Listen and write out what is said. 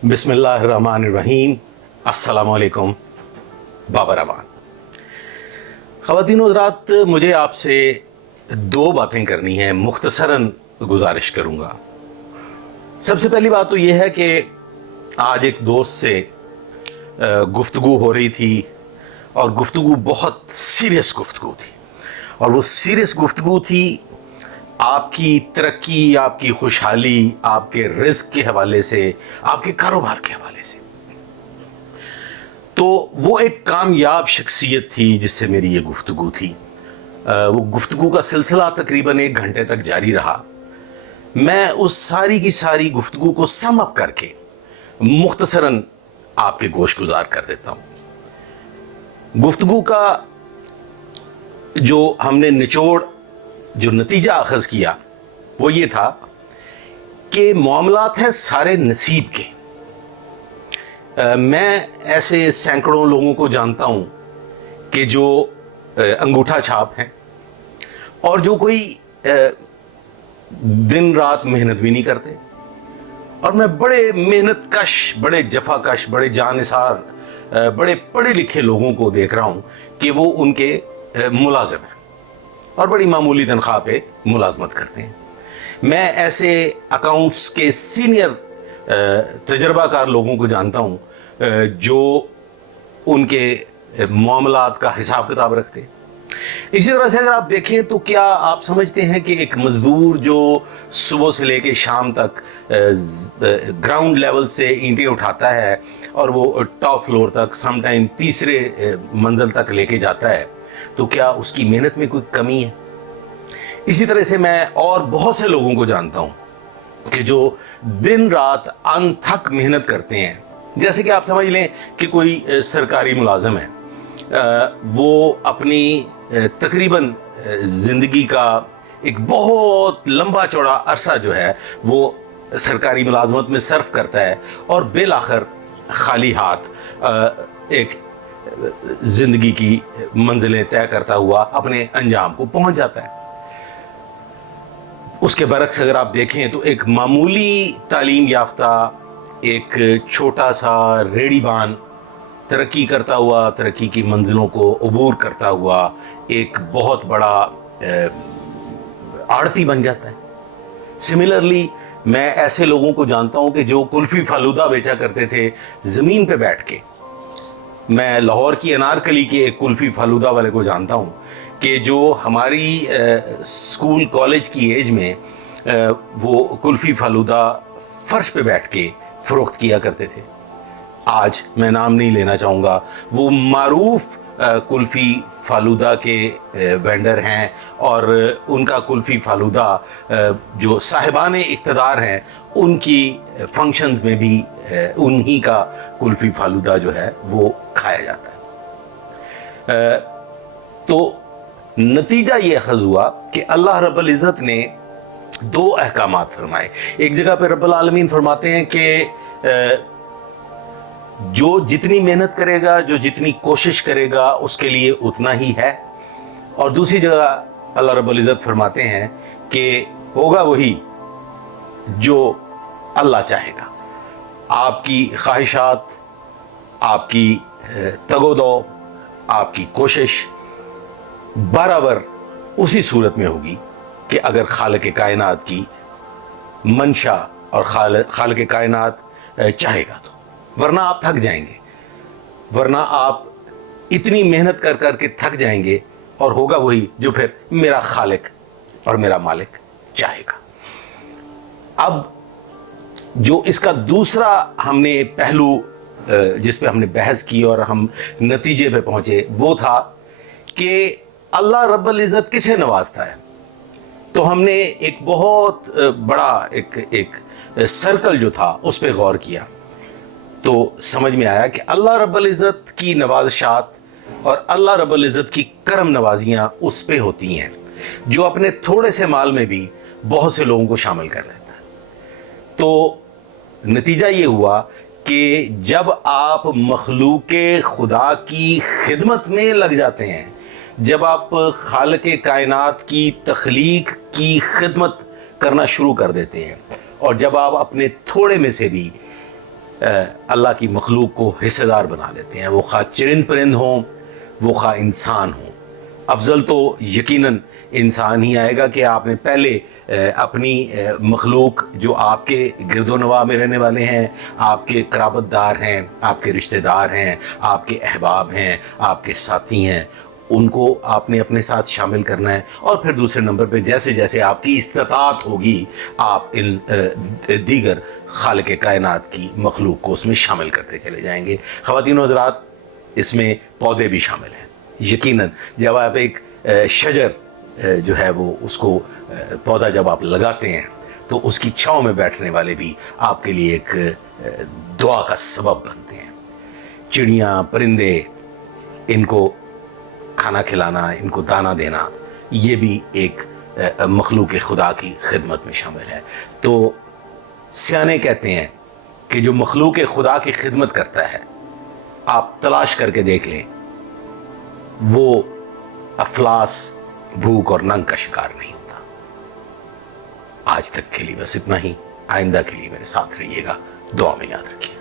बिस्मिल्लाहिर्रहमानिर्रहीम। अस्सलाम वालेकुम। बाबर अमान। ख़वातीन और हज़रात, मुझे आपसे दो बातें करनी हैं, मुख्तसरन गुजारिश करूँगा। सबसे पहली बात तो यह है कि आज एक दोस्त से गुफ्तगू हो रही थी और गुफ्तगू बहुत सीरियस गुफ्तगू थी, और वो सीरियस गुफ्तगू थी आपकी तरक्की, आपकी खुशहाली, आपके रिज़्क के हवाले से, आपके कारोबार के हवाले से। तो वो एक कामयाब शख्सियत थी जिससे मेरी ये गुफ्तगू थी। वो गुफ्तगू का सिलसिला तकरीबन 1 घंटे तक जारी रहा। मैं उस सारी की सारी गुफ्तगू को सम अप करके मुख्तसरन आपके गोश गुजार कर देता हूँ। गुफ्तगू का जो हमने निचोड़, जो नतीजा अखज़ किया, वो ये था कि मामलात हैं सारे नसीब के। मैं ऐसे सैकड़ों लोगों को जानता हूँ कि जो अंगूठा छाप हैं और जो कोई दिन रात मेहनत भी नहीं करते, और मैं बड़े मेहनत कश, बड़े जफाकश, बड़े जानिसार, बड़े पढ़े लिखे लोगों को देख रहा हूँ कि वो उनके मुलाजिम हैं और बड़ी मामूली तनख्वाह पे मुलाजमत करते हैं। मैं ऐसे अकाउंट्स के सीनियर तजर्बाकार लोगों को जानता हूँ जो उनके मामलात का हिसाब किताब रखते हैं। इसी तरह से अगर आप देखें तो क्या आप समझते हैं कि एक मजदूर जो सुबह से लेकर शाम तक ग्राउंड लेवल से ईंटें उठाता है और वो टॉप फ्लोर तक, समटाइम तीसरे मंजिल तक लेके जाता है, तो क्या उसकी मेहनत में कोई कमी है? इसी तरह से मैं और बहुत से लोगों को जानता हूं कि जो दिन रात अनथक मेहनत करते हैं। जैसे कि आप समझ लें कि कोई सरकारी मुलाजिम है, वो अपनी तकरीबन ज़िंदगी का एक बहुत लंबा चौड़ा अरसा जो है वो सरकारी मुलाजमत में सर्फ करता है और बेलाखिर खाली हाथ एक ज़िंदगी की मंजिलें तय करता हुआ अपने अंजाम को पहुंच जाता है। उसके बरक्स अगर आप देखें तो एक मामूली तालीम याफ्ता, एक छोटा सा रेड़ीबान तरक्की करता हुआ, तरक्की की मंजिलों को अबूर करता हुआ एक बहुत बड़ा आड़ती बन जाता है। सिमिलरली मैं ऐसे लोगों को जानता हूं कि जो कुल्फी फालूदा बेचा करते थे ज़मीन पे बैठ के। मैं लाहौर की अनारकली के एक कुल्फी फालूदा वाले को जानता हूँ कि जो हमारी स्कूल कॉलेज की एज में वो कुल्फी फालूदा फर्श पे बैठ के फ़रोख्त किया करते थे। आज मैं नाम नहीं लेना चाहूँगा, वो मारूफ कुल्फ़ी फालूदा के वेंडर हैं और उनका कुल्फ़ी फालूदा जो साहिबाने इक़्तिदार हैं उनकी फंक्शंस में भी उन्हीं का कुल्फ़ी फालूदा जो है वो खाया जाता है। तो नतीजा ये अखज़ हुआ कि अल्लाह रब्बुल इज़्ज़त ने 2 अहकामात फरमाए। एक जगह पे रब्बुल आलमीन फरमाते हैं कि जो जितनी मेहनत करेगा, जो जितनी कोशिश करेगा, उसके लिए उतना ही है। और दूसरी जगह अल्लाह रब्बुल इज़्ज़त फरमाते हैं कि होगा वही जो अल्लाह चाहेगा। आपकी ख्वाहिशात, आपकी तगोदो, आपकी कोशिश बराबर उसी सूरत में होगी कि अगर खालिक कायनात की मंशा और खालिक कायनात चाहेगा तो, वरना आप थक जाएंगे, वरना आप इतनी मेहनत कर कर के थक जाएंगे और होगा वही जो फिर मेरा खालिक और मेरा मालिक चाहेगा। अब जो इसका दूसरा हमने पहलू जिस पे हमने बहस की और हम नतीजे पे पहुंचे वो था कि अल्लाह रब्बुल इज़्ज़त किसे नवाजता है। तो हमने एक बहुत बड़ा एक सर्कल जो था उस पर गौर किया तो समझ में आया कि अल्लाह रब्बुल इज़्ज़त की नवाज़शात और अल्लाह रब्बुल इज़्ज़त की करम नवाजियाँ उस पे होती हैं जो अपने थोड़े से माल में भी बहुत से लोगों को शामिल कर लेता है। तो नतीजा ये हुआ कि जब आप मखलूक़े खुदा की खिदमत में लग जाते हैं, जब आप खालिक़े कायनात की तख्लीक की खिदमत करना शुरू कर देते हैं और जब आप अपने थोड़े में से भी اللہ کی مخلوق کو حصے دار بنا لیتے ہیں، وہ خواہ چرند پرند ہوں، وہ خواہ انسان ہوں۔ افضل تو یقیناً انسان ہی آئے گا کہ آپ نے پہلے اپنی مخلوق جو آپ کے گرد و نواح میں رہنے والے ہیں، آپ کے قرابت دار ہیں، آپ کے رشتہ دار ہیں، آپ کے احباب ہیں، آپ کے ساتھی ہیں، ان کو آپ نے اپنے ساتھ شامل کرنا ہے، اور پھر دوسرے نمبر پہ جیسے جیسے آپ کی استطاعت ہوگی آپ ان دیگر خالق کائنات کی مخلوق کو اس میں شامل کرتے چلے جائیں گے۔ خواتین و حضرات، اس میں پودے بھی شامل ہیں۔ یقیناً جب آپ ایک شجر جو ہے وہ اس کو پودا جب آپ لگاتے ہیں تو اس کی چھاؤں میں بیٹھنے والے بھی آپ کے لیے ایک دعا کا سبب بنتے ہیں۔ چڑیاں، پرندے، ان کو کھانا کھلانا، ان کو دانہ دینا، یہ بھی ایک مخلوق خدا کی خدمت میں شامل ہے۔ تو سیانے کہتے ہیں کہ جو مخلوق خدا کی خدمت کرتا ہے، آپ تلاش کر کے دیکھ لیں، وہ افلاس، بھوک اور ننگ کا شکار نہیں ہوتا۔ آج تک کے لیے بس اتنا ہی، آئندہ کے لیے میرے ساتھ رہیے گا، دعا میں یاد رکھیے۔